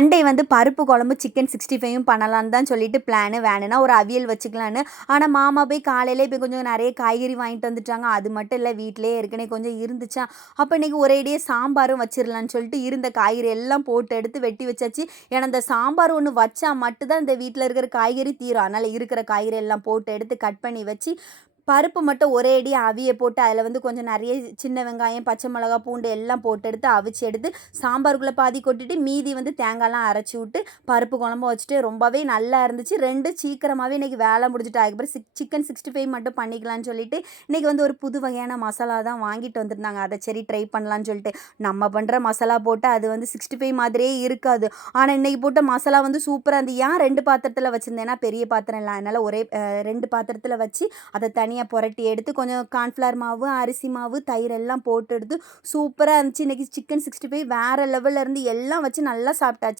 Sunday வந்து பருப்பு குழம்பு சிக்கன் சிக்ஸ்டி ஃபைவும் பண்ணலான்னு தான் சொல்லிட்டு பிளானு வேணும்னா ஒரு அவியல் வச்சுக்கலான்னு ஆனால் மாமா போய் காலையிலே போய் கொஞ்சம் நிறைய காய்கறி வாங்கிட்டு வந்துட்டாங்க. அது மட்டும் இல்லை வீட்டிலே ஏற்கனவே கொஞ்சம் இருந்துச்சா? அப்போ இன்றைக்கி ஒரேடியே சாம்பாரும் வச்சிடலான்னு சொல்லிட்டு இருந்த காய்கறி எல்லாம் போட்டு எடுத்து வெட்டி வச்சாச்சு. ஏன்னா இந்த சாம்பார் ஒன்று வச்சா மட்டும்தான் இந்த வீட்டில் இருக்கிற காய்கறி தீரும். அதனால் இருக்கிற காய்கறி எல்லாம் போட்டு எடுத்து கட் பண்ணி வச்சு பருப்பு மட்டும் ஒரே அடி அவியை போட்டு அதில் வந்து கொஞ்சம் நிறைய சின்ன வெங்காயம் பச்சை மிளகா பூண்டு எல்லாம் போட்டு எடுத்து அவிச்சு எடுத்து சாம்பாருக்குள்ளே பாதி கொட்டிட்டு மீதி வந்து தேங்காய்லாம் அரைச்சி விட்டு பருப்பு குழம்பு வச்சுட்டு ரொம்பவே நல்லா இருந்துச்சு. ரெண்டு சீக்கிரமாகவே இன்றைக்கி வேலை முடிஞ்சுட்டு அதுக்கப்புறம் சிக் சிக்கன் சிக்ஸ்டி ஃபைவ் மட்டும் பண்ணிக்கலாம்னு சொல்லிட்டு இன்றைக்கி வந்து ஒரு புது வகையான மசாலா தான் வாங்கிட்டு வந்திருந்தாங்க. அதை சரி ட்ரை பண்ணலான்னு சொல்லிட்டு. நம்ம பண்ணுற மசாலா போட்டு அது வந்து சிக்ஸ்டி ஃபைவ் மாதிரியே இருக்காது. ஆனால் இன்றைக்கி போட்ட மசாலா வந்து சூப்பராக இருந்து ஏன் ரெண்டு பாத்திரத்தில் வச்சுருந்தேன்னா பெரிய பாத்திரம் இல்லை. அதனால் ஒரே ரெண்டு பாத்திரத்தில் வச்சு அதை தனியாக தனியாக புரட்டி எடுத்து கொஞ்சம் கார்ன்ஃப்ளவர் மாவு அரிசி மாவு தயிர் எல்லாம் போட்டு எடுத்து சூப்பராக இருந்துச்சு. இன்றைக்கி சிக்கன் சிக்ஸ்டி ஃபைவ் வேறு லெவலில் இருந்து எல்லாம் வச்சு நல்லா சாப்பிட்டாச்சு.